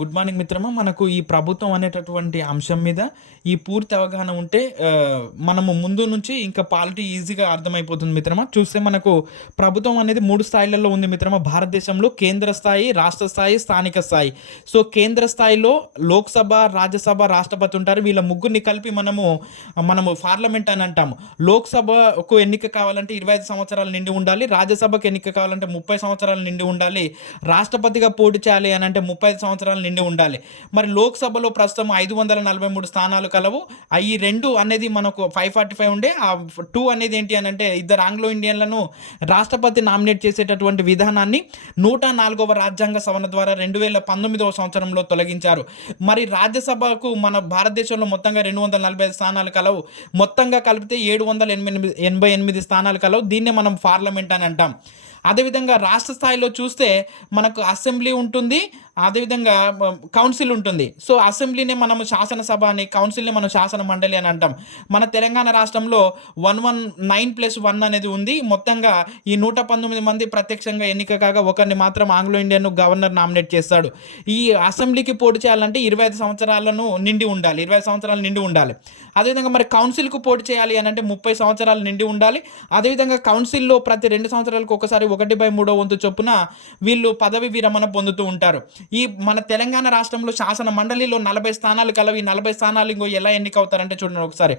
Good morning మిత్రమా. మనకు ఈ ప్రభుత్వం అనేటటువంటి అంశం మీద ఈ పూర్తి అవగాహన ఉంటే మనము ముందు నుంచి ఇంకా పాలిటీ ఈజీగా అర్థమైపోతుంది మిత్రమా. చూస్తే మనకు ప్రభుత్వం అనేది మూడు స్థాయిలలో ఉంది మిత్రమా. భారతదేశంలో కేంద్ర స్థాయి రాష్ట్ర స్థాయి స్థానిక స్థాయి. సో కేంద్ర స్థాయిలో లోక్సభ రాజ్యసభ రాష్ట్రపతి ఉంటారు. వీళ్ళ ముగ్గురిని కలిపి మనము మనము పార్లమెంట్ అని అంటాము. లోక్సభకు ఎన్నిక కావాలంటే ఇరవై ఐదు సంవత్సరాలు నిండి ఉండాలి. రాజ్యసభకు ఎన్నిక కావాలంటే ముప్పై సంవత్సరాలు నిండి ఉండాలి. రాష్ట్రపతిగా పోటీ చేయాలి అని అంటే ముప్పై ఐదు నిండి ఉండాలి. మరి లోక్సభలో ప్రస్తుతం ఐదు వందల నలభై మూడు స్థానాలు కలవు. ఈ రెండు అనేది మనకు ఫైవ్ ఫార్టీ ఫైవ్ ఉండే. ఆ టూ అనేది ఏంటి అని అంటే ఇద్దరు ఆంగ్లో ఇండియన్లను రాష్ట్రపతి నామినేట్ చేసేటటువంటి విధానాన్ని నూట నాలుగవ రాజ్యాంగ సవరణ ద్వారా రెండు వేల పంతొమ్మిదవ సంవత్సరంలో తొలగించారు. మరి రాజ్యసభకు మన భారతదేశంలో మొత్తంగా రెండు వందల నలభై ఐదు స్థానాలు కలవు. మొత్తంగా కలిపితే ఏడు వందల ఎనిమిది ఎనభై ఎనిమిది స్థానాలు కలవు. దీన్నే మనం పార్లమెంట్ అని అంటాం. అదేవిధంగా రాష్ట్ర స్థాయిలో చూస్తే మనకు అసెంబ్లీ ఉంటుంది అదేవిధంగా కౌన్సిల్ ఉంటుంది. సో అసెంబ్లీనే మనం శాసనసభ అని కౌన్సిల్ని మనం శాసన మండలి అని అంటాం. మన తెలంగాణ రాష్ట్రంలో one one nine plus one అనేది ఉంది. మొత్తంగా ఈ నూట పంతొమ్మిది మంది ప్రత్యక్షంగా ఎన్నిక కాగా ఒకరిని మాత్రం ఆంగ్లో ఇండియన్ గవర్నర్ నామినేట్ చేస్తాడు. ఈ అసెంబ్లీకి పోటీ చేయాలంటే ఇరవై ఐదు సంవత్సరాలను నిండి ఉండాలి. ఇరవై ఐదు సంవత్సరాలు నిండి ఉండాలి. అదేవిధంగా మరి కౌన్సిల్కు పోటీ చేయాలి అని అంటే ముప్పై సంవత్సరాలు నిండి ఉండాలి. అదేవిధంగా కౌన్సిల్లో ప్రతి రెండు సంవత్సరాలకు ఒకసారి ఒకటి బై మూడో వంతు చొప్పున వీళ్ళు పదవి విరమణ పొందుతూ ఉంటారు. ఈ మన తెలంగాణ రాష్ట్రంలో శాసన మండలిలో నలభై స్థానాలు కలవి. నలభై స్థానాలు ఇంకో ఎలా ఎన్నిక అవుతారంటే చూడండి ఒకసారి.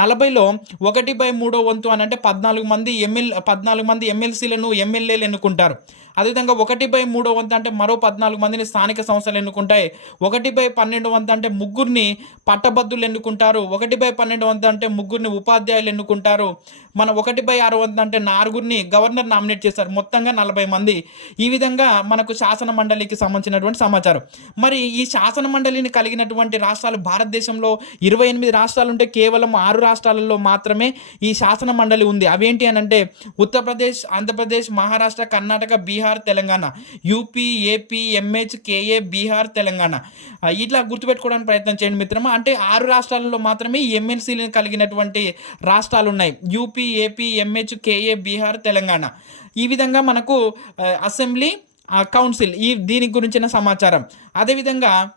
నలభైలో ఒకటి బై మూడో వంతు అని అంటే పద్నాలుగు మంది ఎమ్మెల్ పద్నాలుగు మంది ఎమ్మెల్సీలను ఎమ్మెల్యేలు ఎన్నుకుంటారు. అదేవిధంగా ఒకటి బై మూడో వంతు అంటే మరో పద్నాలుగు మందిని స్థానిక సంస్థలు ఎన్నుకుంటాయి. ఒకటి బై పన్నెండు వంతు అంటే ముగ్గురిని పట్టభద్రులు ఎన్నుకుంటారు. ఒకటి బై పన్నెండు వంతు అంటే ముగ్గురిని ఉపాధ్యాయులు ఎన్నుకుంటారు. మన ఒకటి బై ఆరు వంతు అంటే నాలుగురిని గవర్నర్ నామినేట్ చేస్తారు. మొత్తంగా నలభై మంది. ఈ విధంగా మనకు శాసన మండలికి సంబంధించినటువంటి సమాచారం. మరి ఈ శాసన మండలిని కలిగినటువంటి రాష్ట్రాలు భారతదేశంలో ఇరవై ఎనిమిది రాష్ట్రాలు ఉంటే కేవలం ఆరు రాష్ట్రాలలో మాత్రమే ఈ శాసన మండలి ఉంది. అవేంటి అని అంటే Uttar Pradesh Andhra Pradesh Maharashtra Karnataka Bihar Telangana. UP AP MH KA Bihar Telangana. ఇట్లా గుర్తుపెట్టుకోవడానికి ప్రయత్నం చేయండి మిత్రమా. అంటే ఆరు రాష్ట్రాలలో మాత్రమే ఈ ఎమ్మెల్సీలను కలిగినటువంటి రాష్ట్రాలు ఉన్నాయి. UP AP MH KA Bihar Telangana. ఈ విధంగా మనకు అసెంబ్లీ కౌన్సిల్ ఈ దీని గురించిన సమాచారం. అదేవిధంగా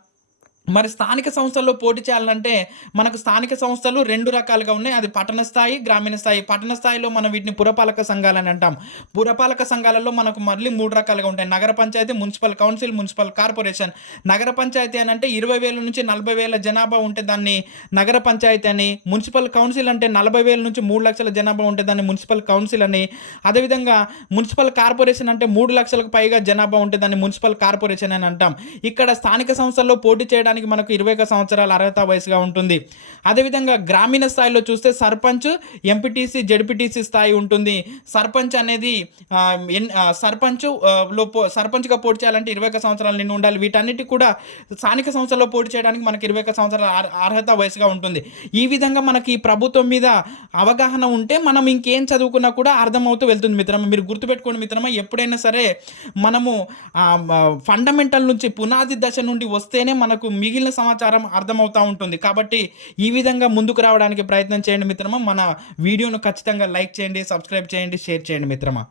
మరి స్థానిక సంస్థల్లో పోటీ చేయాలంటే మనకు స్థానిక సంస్థలు రెండు రకాలుగా ఉన్నాయి. అది పట్టణ స్థాయి గ్రామీణ స్థాయి. పట్టణ స్థాయిలో మనం వీటిని పురపాలక సంఘాలని అంటాం. పురపాలక సంఘాలలో మనకు మళ్ళీ మూడు రకాలుగా ఉంటాయి. నగర panchayat municipal council municipal corporation. నగర పంచాయతీ అని అంటే ఇరవై వేల నుంచి నలభై వేల జనాభా ఉంటే దాన్ని నగర పంచాయతీ అని మున్సిపల్ కౌన్సిల్ అంటే నలభై వేల నుంచి మూడు లక్షల జనాభా ఉంటే దాన్ని మున్సిపల్ కౌన్సిల్ అని అదేవిధంగా మున్సిపల్ కార్పొరేషన్ అంటే మూడు లక్షలకు పైగా జనాభా ఉంటే దాన్ని మున్సిపల్ కార్పొరేషన్ అని అంటాం. ఇక్కడ స్థానిక సంస్థల్లో పోటీ చేయడానికి మనకు ఇరవై ఒక సంవత్సరాల అర్హత వయసుగా ఉంటుంది. అదేవిధంగా గ్రామీణ స్థాయిలో చూస్తే సర్పంచ్ ఎంపీటీసీ జడ్పీటీసీ స్థాయి ఉంటుంది. సర్పంచ్ అనేది ఎన్- సర్పంచ్లో సర్పంచ్గా పోటీ చేయాలంటే ఇరవై ఒక సంవత్సరాల నిండి ఉండాలి. వీటన్నిటి కూడా స్థానిక సంస్థల్లో పోటీ చేయడానికి మనకి ఇరవై ఒక సంవత్సరాల అర్హత వయసుగా ఉంటుంది. ఈ విధంగా మనకి ఈ ప్రభుత్వం మీద అవగాహన ఉంటే మనం ఇంకేం చదువుకున్నా కూడా అర్థమవుతూ వెళ్తుంది మిత్రమా. మీరు గుర్తుపెట్టుకోండి మిత్రమా ఎప్పుడైనా సరే మనము ఫండమెంటల్ నుంచి పునాది దశ నుండి వస్తేనే మనకు మిగిలిన సమాచారం అర్థమవుతూ ఉంటుంది. కాబట్టి ఈ విధంగా ముందుకు రావడానికి ప్రయత్నం చేయండి మిత్రమా. మన వీడియోను ఖచ్చితంగా లైక్ చేయండి సబ్స్క్రైబ్ చేయండి షేర్ చేయండి మిత్రమా.